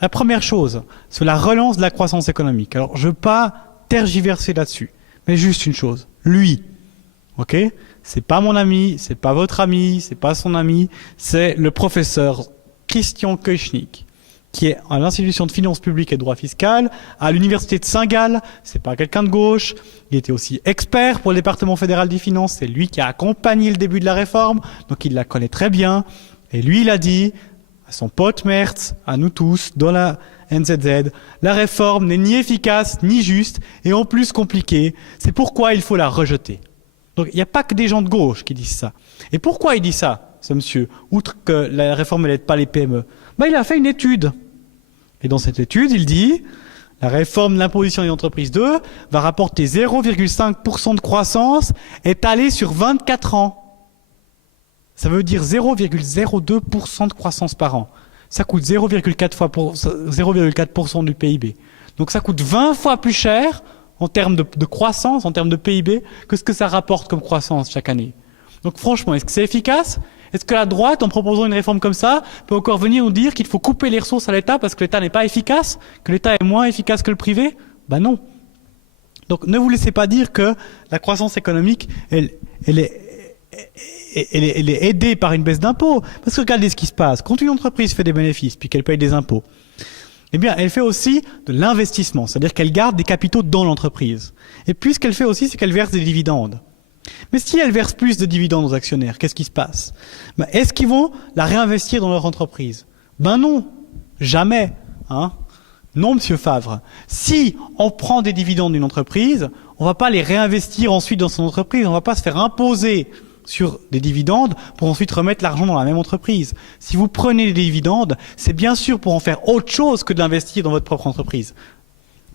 La première chose, c'est la relance de la croissance économique. Alors, je ne veux pas tergiverser là-dessus, mais juste une chose. Lui, ok, c'est pas mon ami, c'est pas votre ami, c'est pas son ami, c'est le professeur Christian Keuschnick, qui est à l'Institution de finances publiques et de droit fiscal, à l'Université de Saint-Gall. C'est pas quelqu'un de gauche. Il était aussi expert pour le département fédéral des finances. C'est lui qui a accompagné le début de la réforme, donc il la connaît très bien. Et lui, il a dit à son pote Merz, à nous tous, dans la NZZ, la réforme n'est ni efficace, ni juste, et en plus compliquée. C'est pourquoi il faut la rejeter. Donc il n'y a pas que des gens de gauche qui disent ça. Et pourquoi il dit ça, ce monsieur, outre que la réforme n'aide pas les PME? Il a fait une étude. Et dans cette étude, il dit la réforme de l'imposition des entreprises 2 va rapporter 0,5% de croissance étalée sur 24 ans. Ça veut dire 0,02% de croissance par an. Ça coûte 0,4% du PIB. Donc ça coûte 20 fois plus cher en termes de croissance, en termes de PIB, que ce que ça rapporte comme croissance chaque année. Donc franchement, est-ce que c'est efficace ? Est-ce que la droite, en proposant une réforme comme ça, peut encore venir nous dire qu'il faut couper les ressources à l'État parce que l'État n'est pas efficace, que l'État est moins efficace que le privé? Non. Donc ne vous laissez pas dire que la croissance économique, elle est aidée par une baisse d'impôts. Parce que regardez ce qui se passe. Quand une entreprise fait des bénéfices puis qu'elle paye des impôts, eh bien, elle fait aussi de l'investissement, c'est-à-dire qu'elle garde des capitaux dans l'entreprise. Et puis ce qu'elle fait aussi, c'est qu'elle verse des dividendes. Mais si elle verse plus de dividendes aux actionnaires, qu'est-ce qui se passe? Est-ce qu'ils vont la réinvestir dans leur entreprise? Non, jamais. Non, monsieur Favre. Si on prend des dividendes d'une entreprise, on ne va pas les réinvestir ensuite dans son entreprise, on ne va pas se faire imposer sur des dividendes pour ensuite remettre l'argent dans la même entreprise. Si vous prenez des dividendes, c'est bien sûr pour en faire autre chose que de l'investir dans votre propre entreprise.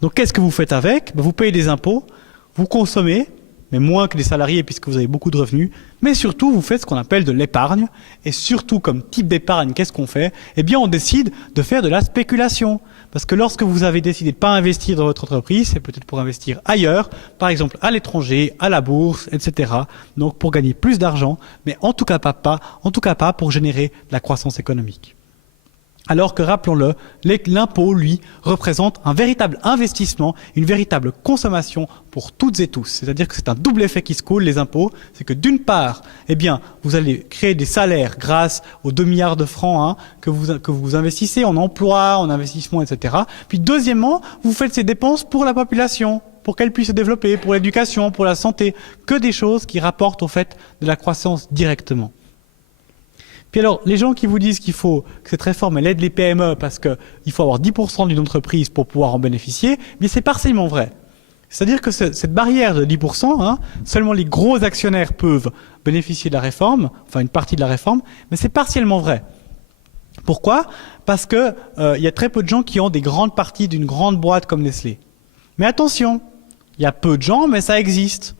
Donc qu'est-ce que vous faites avec? Vous payez des impôts, vous consommez, mais moins que les salariés puisque vous avez beaucoup de revenus, mais surtout vous faites ce qu'on appelle de l'épargne, et surtout comme type d'épargne, qu'est-ce qu'on fait? Eh bien on décide de faire de la spéculation, parce que lorsque vous avez décidé de ne pas investir dans votre entreprise, c'est peut-être pour investir ailleurs, par exemple à l'étranger, à la bourse, etc. Donc pour gagner plus d'argent, mais en tout cas pas pour générer de la croissance économique. Alors que, rappelons-le, l'impôt, lui, représente un véritable investissement, une véritable consommation pour toutes et tous. C'est-à-dire que c'est un double effet qui se coule, les impôts. C'est que d'une part, eh bien, vous allez créer des salaires grâce aux 2 milliards de francs que vous investissez en emploi, en investissement, etc. Puis deuxièmement, vous faites ces dépenses pour la population, pour qu'elle puisse se développer, pour l'éducation, pour la santé, que des choses qui rapportent au fait de la croissance directement. Puis alors, les gens qui vous disent qu'il faut que cette réforme elle aide les PME parce qu'il faut avoir 10% d'une entreprise pour pouvoir en bénéficier, mais c'est partiellement vrai. C'est-à-dire que cette barrière de 10%, seulement les gros actionnaires peuvent bénéficier de la réforme, enfin une partie de la réforme, mais c'est partiellement vrai. Pourquoi? Parce que y a très peu de gens qui ont des grandes parties d'une grande boîte comme Nestlé. Mais attention, il y a peu de gens, mais ça existe.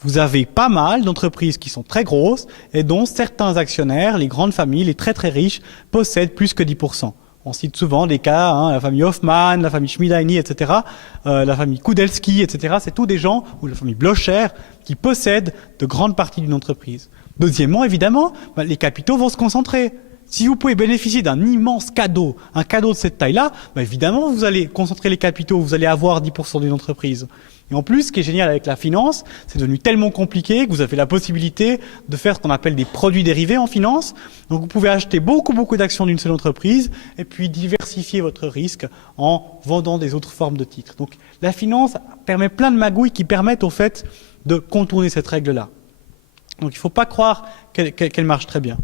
Vous avez pas mal d'entreprises qui sont très grosses et dont certains actionnaires, les grandes familles, les très très riches, possèdent plus que 10%. On cite souvent des cas, la famille Hoffmann, la famille Schmidheiny, etc., la famille Kudelski, etc. C'est tous des gens, ou la famille Blocher, qui possèdent de grandes parties d'une entreprise. Deuxièmement, évidemment, les capitaux vont se concentrer. Si vous pouvez bénéficier d'un immense cadeau, un cadeau de cette taille-là, évidemment, vous allez concentrer les capitaux, vous allez avoir 10% d'une entreprise. Et en plus, ce qui est génial avec la finance, c'est devenu tellement compliqué que vous avez la possibilité de faire ce qu'on appelle des produits dérivés en finance. Donc vous pouvez acheter beaucoup d'actions d'une seule entreprise et puis diversifier votre risque en vendant des autres formes de titres. Donc la finance permet plein de magouilles qui permettent au fait de contourner cette règle-là. Donc il ne faut pas croire qu'elle marche très bien.